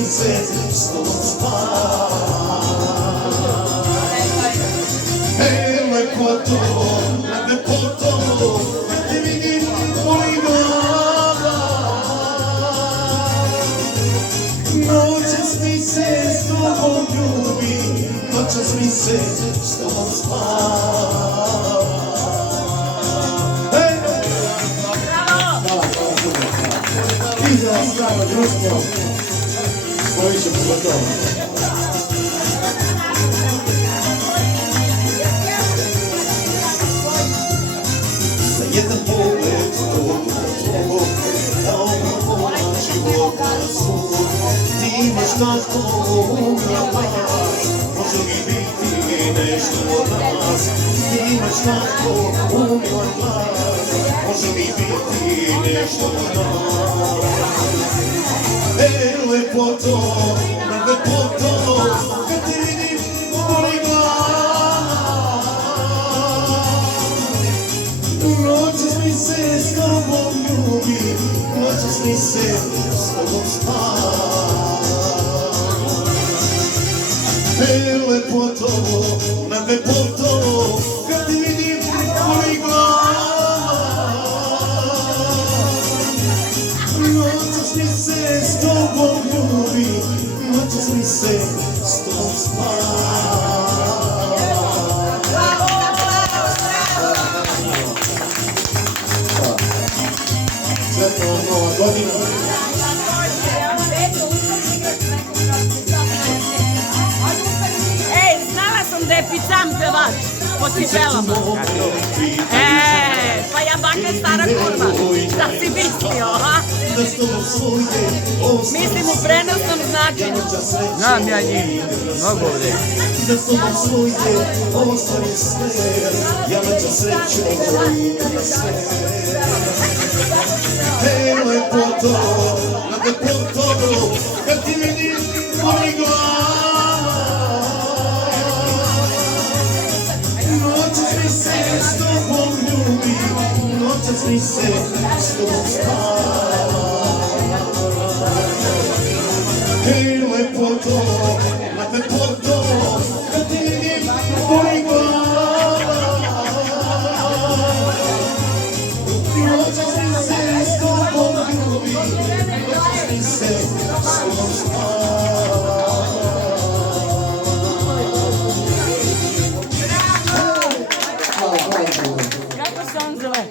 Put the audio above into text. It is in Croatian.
mi se s tobom spavati. Hej, lepoto, nad lepoto, kad te vidim boli glava. Noćas mi se s tobom ljubim, noćas mi se s tobom spava. I za vas strano društvo, svojit ćemo gotovo. Za jedan pogled tvojeg, dao mi pola života svog. Ti imaš tako na pas, može li biti nešto od nas? Ti imaš tako umilan glas, može li biti nešto od nas? Lepoto, nad lepoto, kad te vidim boli glava. Noćas mi se s tobom ljubim, noćas mi se s tobom spavati. Lepoto, nad lepoto, kad te vidim boli glava. Noćas mi se s tobom ljubim, noćas mi se s tobom spavati. Sretna vam nova godina. Ej, znala sam da je Picam pevač po cipelama. Pa ja baka stara kurva. Šta si mislio, a? Mislim u prenosnom značenju. Znam ja njih, mnogo ovdje. Da s tobom svojde ostane sve, ja nađa sreću na sve. Hej, lepoto, nad lepoto, kad ti vidim boli glava. Noćas mi se s tobom ljubim, noćas mi se s tobom spavati. Hej, lepoto, nad lepoto, kad ti vidim boli glava. Noćas mi se s tobom ljubim, noćas mi se s tobom spavati. Kako se on zove?